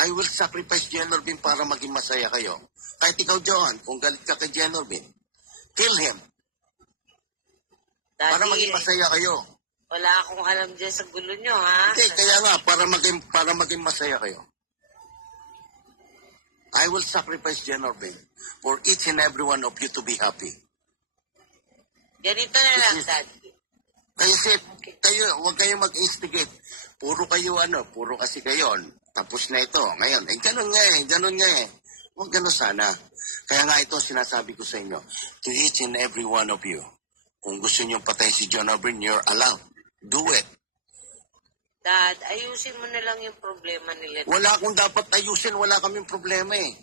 I will sacrifice Jenorvin para maging masaya kayo. Kahit ikaw, Johan, kung galit ka kay Jenorvin, kill him. Daddy, Para maging masaya kayo. wala akong alam dyan sa gulo nyo, ha? Hindi, kaya nga, para maging masaya kayo. I will sacrifice Jenorvin for each and every one of you to be happy. Ganito na lang, Daddy. Kasi kayo, huwag kayo mag-instigate. Puro kasi kayo. Tapos na ito. Ngayon, ganun nga eh. Huwag ganun sana. Kaya nga ito sinasabi ko sa inyo, to each and every one of you, kung gusto nyo patay si Jenorvin, you're allowed. Do it. Dad, ayusin mo na lang yung problema nila. Wala akong dapat ayusin, wala kaming problema eh.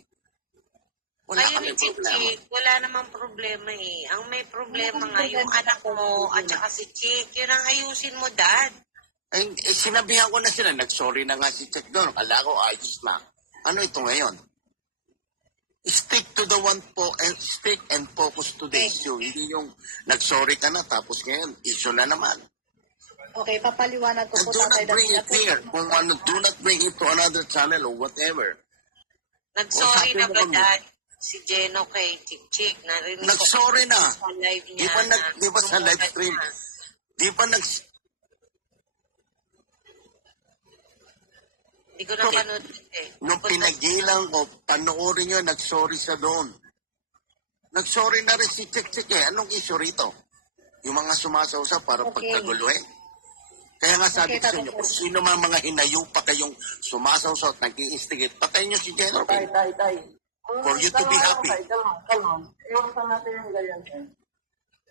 Wala Kayo ni kaming problema. Chick, wala namang problema eh. Ang may problema nga yung anak mo at saka si Chick. Yun ang ayusin mo, Dad. Ay, sinabihan ko na sila, nag-sorry na nga si Chick doon. Kala ko, ayos na. Ano ito ngayon? Stick to the one and stick and focus to the issue. Hindi yung nag-sorry ka na, tapos ngayon, issue na naman. Okay, papaliwanag ko And po do not Tatay bring David. it here. Kung ano, do not bring it to another channel or whatever. Nag-sorry sabi na mo ba, kami. Dad? Si Jeno kay Chick. Narinig ko Nag-sorry na. sa live niya. Di ba sa live stream? Di ba Hindi ko napanood eh. nung pinagilan ko, panoorin nyo, nag-sorry sa doon. Nag-sorry na rin si Chick eh. Anong issue rito? Yung mga sumasaw-saw para pagkaguluhin. Kaya nga sabi ko sa inyo, kung sino mga hinayupa kayong sumasaw-saw at nag-i-instigate, patayin nyo si Jenorvin. Tay. For you to be happy. Kalma. Iwan pa natin yung ganyan.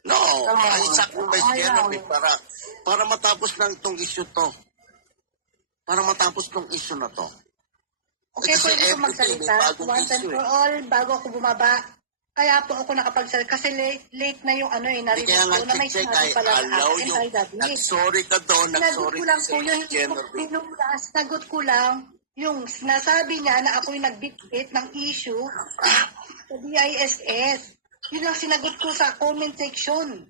No, I sacrifice Jenorvin para matapos lang itong issue to. Para matapos itong issue na to. Okay, Kasi pwede ko everyday may magsalita. bagong Once and issue for all, bago ako bumaba. Kaya po ako nakapagsalita. Kasi late na yung narinig Kaya nga, ko na may Chick, sinabi I pala sa allow akin. you. Ay, Daddy. Nag-sorry ka doon, Sinagot nag-sorry ko lang ka po yun. si Jenorvin. Sinagot ko lang yung sinasabi niya na ako'y nagbitbit ng issue sa DISS. Yun lang sinagot ko sa comment section.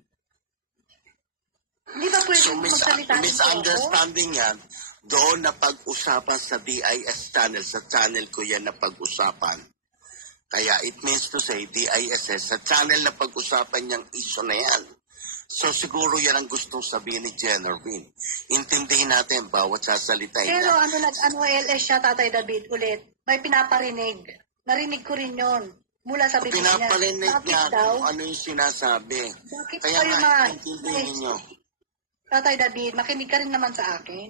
Hindi ba pwede So, magsalita nito ako? misunderstanding yan, doon na pag-usapan sa DIS channel, sa channel ko yan na pag-usapan. Kaya it means to say, DISS, sa channel na pag-usapan niyang issue na yan. So siguro yan ang gustong sabihin ni Jenorvin. Intindihin natin bawat sasalita Pero niya. LS siya, Tatay David, ulit. May pinaparinig. Narinig ko rin yon mula sa bibig niya. Pinapalinig Bakit niya daw? kung ano yung sinasabi. Bakit Kaya kayo nga, intindihin niyo. Tatay David, makinig ka rin naman sa akin.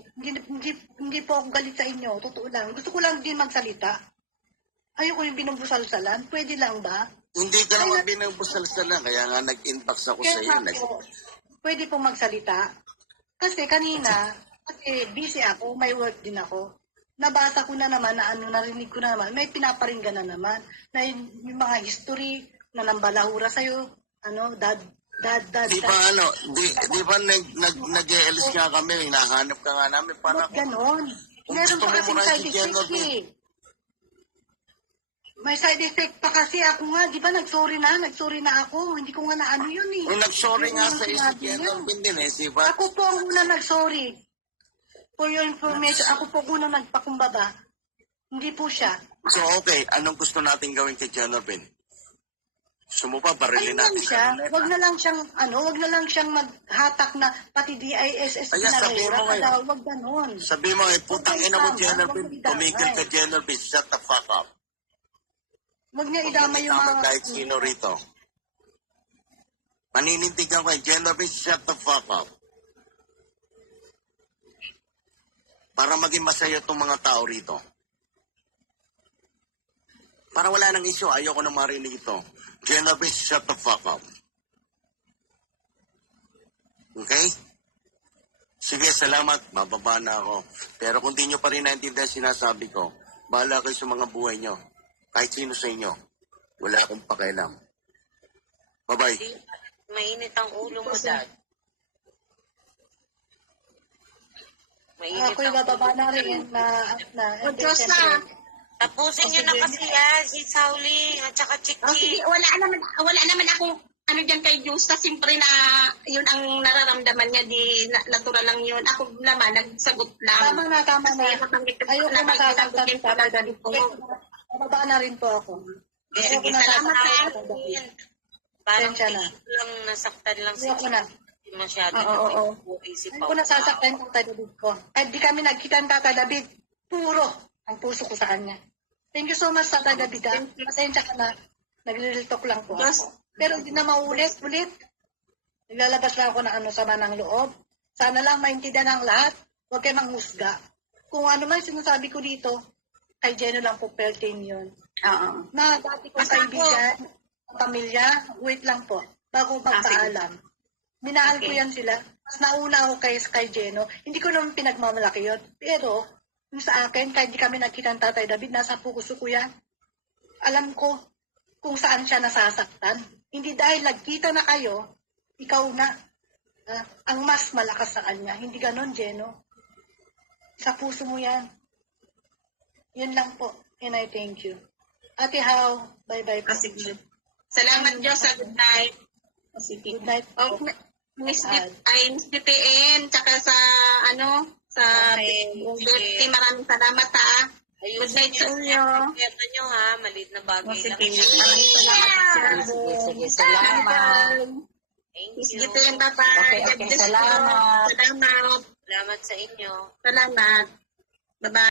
Hindi po ako galit sa inyo. Totoo lang. Gusto ko lang din magsalita. Ayoko yung binubusal-salan. Pwede lang ba? Hindi ka naman binubusal-salan, kaya nga nag-inbox ako sa iyo. Kaya po, pwede pong magsalita. Kasi kanina, kasi busy ako, may work din ako. Nabasa ko na naman na narinig ko na naman, may pinaparinggan na naman, na yung mga history na nambalahura sa'yo, dad. Di ba nag-e-elis nga kami, hinahanap ka nga namin. Para Ba't ganon? Kung Meron gusto pa mo kasing muna side si effect Jenorvin. eh. May side effect pa kasi ako nga, di ba nag-sorry na ako. Hindi ko nga na ano yun eh. Kung nag-sorry nga sa Hindi ko si sinabi Jenorvin din eh, di ba? Ako po ang una nag-sorry. For your information, ako po ang una nagpakumbaba. Hindi po siya. So okay, anong gusto natin gawin kay Jenorvin? Gusto mo pa, Ano barilin lang natin. siya? Wag na lang siyang maghatak na pati DISS Kaya sabihin mo ngayon. Wag ganon. Sabi mo, putang ina mo, Jenorvin, Huwag mo tumigil ka, idamay. Jenorvin, shut the fuck up. Wag niya Huwag idamay yung tama mga... kahit sino rito. Paninindigan ko, Jenorvin, shut the fuck up. Para maging masaya itong mga tao rito. Para wala nang issue, ayoko na marinig ito. Jenorvin, shut the fuck up. Okay? Sige, salamat. Bababa na ako. Pero kung di nyo pa rin naintindihan sinasabi ko, bahala kayo sa mga buhay nyo. Kahit sino sa inyo. Wala akong pakialam. Bye-bye. Mainit ang ulo mo, Dad. Mainit Ako'y ang bababa ulo. na rin na. Diyos na. Tapusin nyo na kasi yan, si Sauling at saka Oh, sige, Chick. wala naman ako ano dyan kay Justa, siyempre na yun ang nararamdaman niya, di natural lang yun. Ako naman, nagsagot lang. Tama na. Ayoko masasaktan ng tatay David ko. Mababa na rin po ako. Sige, Ayoko salamat nasasaktan ha. ng tatay David. Parang Pasensya na. lang nasaktan lang si Ayoko na. Hindi masyado Oo. isip Hindi ko nasasaktan ng tatay David ko. Kahit di kami nagkita ng tatay David, puro ang puso ko sa kanya. Thank you so much, tatay David. Ha? Pasensya ka na. Nagre-real talk lang po ako. Pero hindi na maulit. Naglalabas lang ako ng sama ng loob. Sana lang maintindihan ng lahat. Huwag kayo manghusga. Kung ano man sinasabi ko dito, kay Jeno lang po pertain yun. Oo. Na dati kong kaibigan, pamilya, wait lang po. Bago magpaalam. Minahal ko yan sila. Mas nauna ako kay Jeno. Hindi ko naman pinagmamalaki yun. Pero, yung sa akin, kahit di kami nakita ng tatay David, nasa puso ko yan. Alam ko kung saan siya nasasaktan. Hindi dahil nagkita na kayo, ikaw na ang mas malakas sa kanya. Hindi ganon, Jeno. Sa puso mo yan. Yun lang po. And I thank you. Ate How, bye-bye po. Sige. Salamat Diyos sa good night. Sige. Good night po. Oh, Miss DPN, tsaka sa sa Okay. maraming salamat ha. Good night sa inyo. Pera nyo ha, maliit na bagay lang. Sige, maraming salamat. Sige, salamat. Thank Miss you. DPN, bye-bye. Okay, God bless you. salamat. Salamat. Salamat sa inyo. Salamat. Bye-bye.